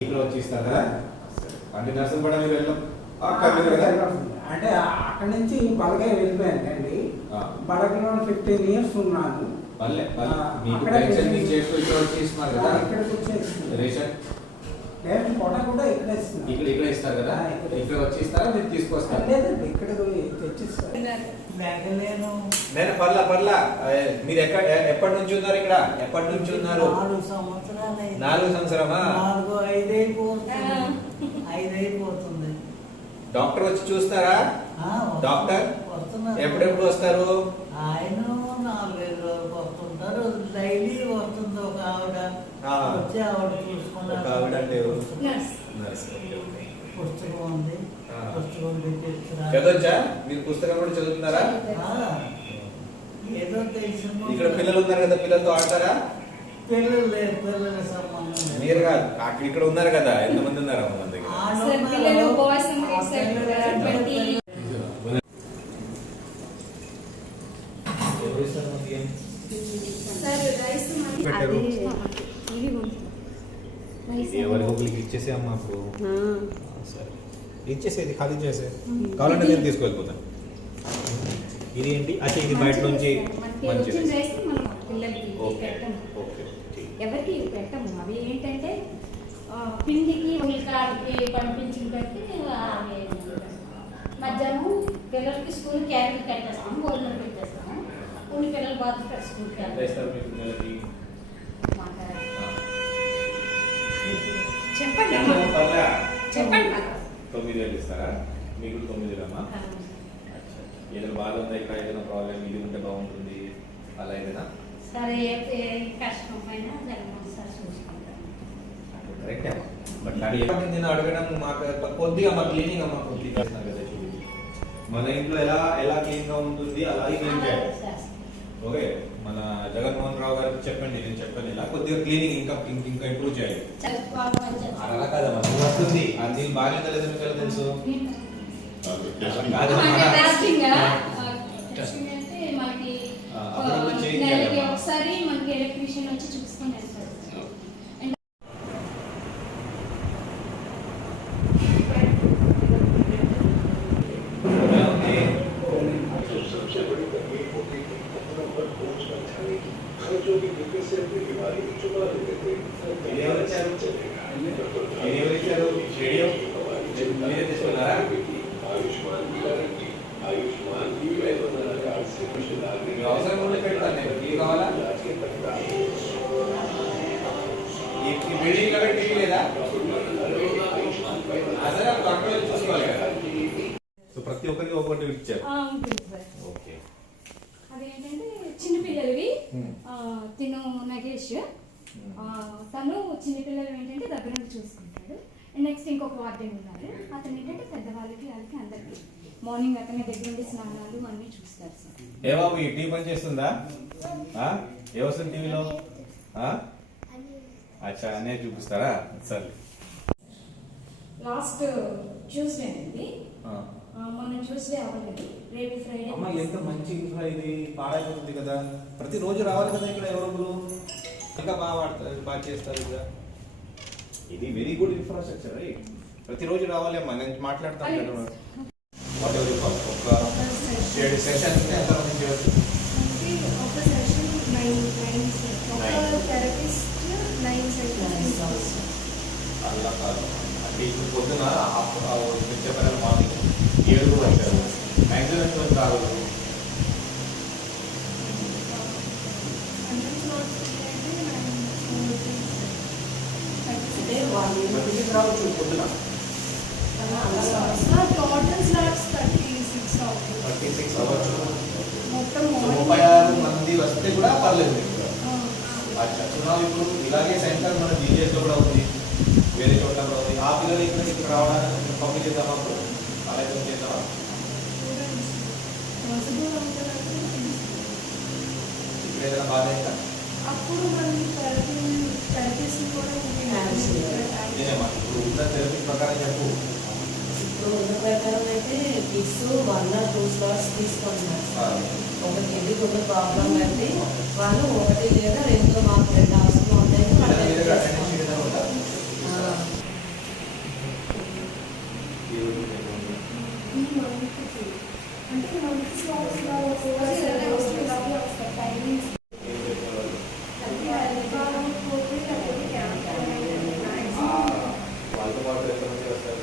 ఇక్కడ వచ్చి ఇస్తారు కదా? అంటే వెళ్ళం. అంటే అక్కడి నుంచి బలగే వెళ్ళిపోయాను అండి ఆ. బలగలో ఫిఫ్టీన్ ఇయర్స్ ఉన్నాను రేషన్? కూడా కూడా ఇక్కడ ఇస్తున్నాను ఇక్కడ ఇక్కడ ఇస్తారు కదా? ఇక్కడ. వచ్చి ఇస్తారా? మీరు తీసుకొస్తారు? లేదండి ఇక్కడ తెచ్చిస్తారు. నేను పర్లా పర్లా. మీరు ఎక్కడ ఎప్పటి నుంచి ఉన్నారు ఇక్కడ? ఎప్పటి నుంచి ఉన్నారు? నాలుగు సంవత్సరాలు. నాలుగు సంవత్సరమా? నాలుగు ఐదైపోతుంది. ఐదైపోతుంది. డాక్టర్ వచ్చి చూస్తారా? ఆ, డాక్టర్? వస్తున్నారు. ఎప్పుడెప్పుడు వస్తారు? ఆయన నాలుగైదు రోజులకు వస్తుంటారు. డైలీ వస్తుంది ఒక ఆవిడ. ఆ. వచ్చి ఆవిడ చూసుకున్నారు. ఆవిడ అంటే ఎవరు? నర్స్. Nurse, okay, okay. పుస్తకం ఉంది. పుస్తకం చదవచ్చా? మీరు పుస్తకం కూడా చదువుతున్నారా? ఏదో తెలిసిన ఇక్కడ పిల్లలు ఉన్నారు కదా పిల్లలతో ఆడతారా? మీరు కాదు అక్కడ ఇక్కడ ఉన్నారు కదా ఎంతమంది ఉన్నారు అమ్మ మన దగ్గర? ఆడ సార్ ఉన్నారు. పిల్లలు బాయ్స్ ఆ పిల్లలు ట్వంటీ ఎవరు ఇస్తారు మనకి ఏం? సార్ రైస్ మనకి పెట్టారు. అదే. ఇవి ఉంటుంది. రైస్ ఇది ఎవరి ఒకరికి ఇచ్చేసే సరే. ఇచ్చేసేది ఖాళీ చేసే. కావాలంటే నేను తీసుకెళ్ళిపోతాను ఇది ఏంటి? అచ్చా ఇది బయట నుంచి మంచి పిల్లలకి ఓకే పెట్టము. ఎవరికి పెట్టము? అవి ఏంటంటే పిండికి ఉల్లికాడకి పంపించిన బట్టి అవి మధ్యాహ్నం పిల్లలకి స్కూల్ క్యారీ కట్టేస్తాం భోజనం పెట్టేస్తాము. కొన్ని పిల్లలు ఇస్తారు మీకు నెలకి చెప్పండి. చెప్పండి మాకు. తొమ్మిది వేలు ఇస్తారా? మీకు తొమ్మిది వేలమ్మా. ఏదైనా బాధ ఉందా? ఇక్కడ ఏదైనా ప్రాబ్లం ఇది ఉంటే బాగుంటుంది. అలా ఏదైనా? సరే ఏ- ఏ కష్టం పైన జగన్ సార్ చూసుకుంటాం కరెక్టే బట్ అది ఎప్పటి నేను అడగడం మాకు కొద్దిగా మా క్లీనింగ్ అమ్మా కొద్దిగా చేస్తున్నా కదా మన ఇంట్లో ఎలా ఎలా క్లీన్గా ఉంటుంది అలాగే క్లీన్ చేయాలి. ఓకే. మన జగన్మోహన్ రావు గారికి చెప్పండి నేను చెప్పాను ఇలా కొద్దిగా క్లీనింగ్ ఇంకా ఇంక- ఇంకా ఇంప్రూవ్ చేయాలి. అలా కాదమ్మా నువ్వు వస్తుంది. అది బాధ్యత లేదు మీకు ఎలా తెలుసు కాదమ్మా. ఒకసారి మనకి ఎలక్ట్రీషియన్ వచ్చి చూసుకొని వెళ్తారు. ఎలా ఉంది? ఇది తను చిన్నపిల్లలు ఏంటంటే దగ్గర నుండి చూసుకుంటాడు. అండ్ నెక్స్ట్ ఇంకొక వార్డెన్ ఉన్నారు. అతను ఏంటంటే పెద్దవాళ్ళకి వాళ్ళకి అందరికి మార్నింగ్ అతని దగ్గర నుండి స్నానాలు అన్నీ చూస్తారు సార్. ఏ బాబు ఈ టీవీ పని చేస్తుందా? ఆ? ఏ వస్తుంది టీవీలో? ఆ? అచ్చా అనే చూపిస్తారా? సరే. లాస్ట్ ట్యూస్డే అండి. మొన్న ట్యూస్డే అవ్వలేదు. రేపు ఫ్రైడే అమ్మ ఎంత మంచి ఇది పాడైపోతుంది కదా. ప్రతిరోజు రావాలి కదా ఇక్కడ ఎవరొకరు? ఇంకా బాగా వాడతారు బాగా చేస్తారు ఇక్కడ ఇది వెరీ గుడ్ ఇన్ఫ్రాస్ట్రక్చర్ రైట్ ప్రతిరోజు రావాలి అమ్మా నేను మాట్లాడతాను కదా. వాట్ ఎవర్ ఒక ఏడు సెషన్స్ ఎంత మంది చేయవచ్చు మనకి ఒక సెషన్ నైన్ నైన్ ఒక Nine. థెరపిస్ట్ నైన్ సెషన్స్ అలా కాదు. అంటే ఇప్పుడు పొద్దున మార్నింగ్. ఏడుగురు వచ్చారు. మ్యాక్సిమం ఎంతమంది రావచ్చు పొద్దున టోటల్ స్లాట్స్ థర్టీ సిక్స్ అవుతుంది థర్టీ సిక్స్ అవ్వచ్చు మొత్తం ముప్పై ఆరు మంది వస్తే కూడా పర్లేదు అచ్చా చునావ్ ఇప్పుడు ఇలాగే సెంటర్ మన జీజేస్లో కూడా ఉంది వేరే చోట్ల కూడా ఉంది ఆ పిల్లలు ఇక్కడ ఇక్కడ రావడానికి పంపిణీ చేద్దామా అప్పుడు అలాగే చేద్దామా ఏదైనా బాధ అయిందా అప్పుడు మనకి థెరపీ థెరపీస్ కూడా అయితే kids one or two slots తీసుకుంటున్నారు. ఒకటి ఎందుకు ఉన్న ప్రాబ్లం అంటే వాళ్ళు ఒకటి లేదా రెండు మాకు రెండు అవసరం ఉంటాయి అంటే మనకి స్లాట్స్లో టైమింగ్స్ ఏర్పాట్లు ఎక్కడ చేస్తారు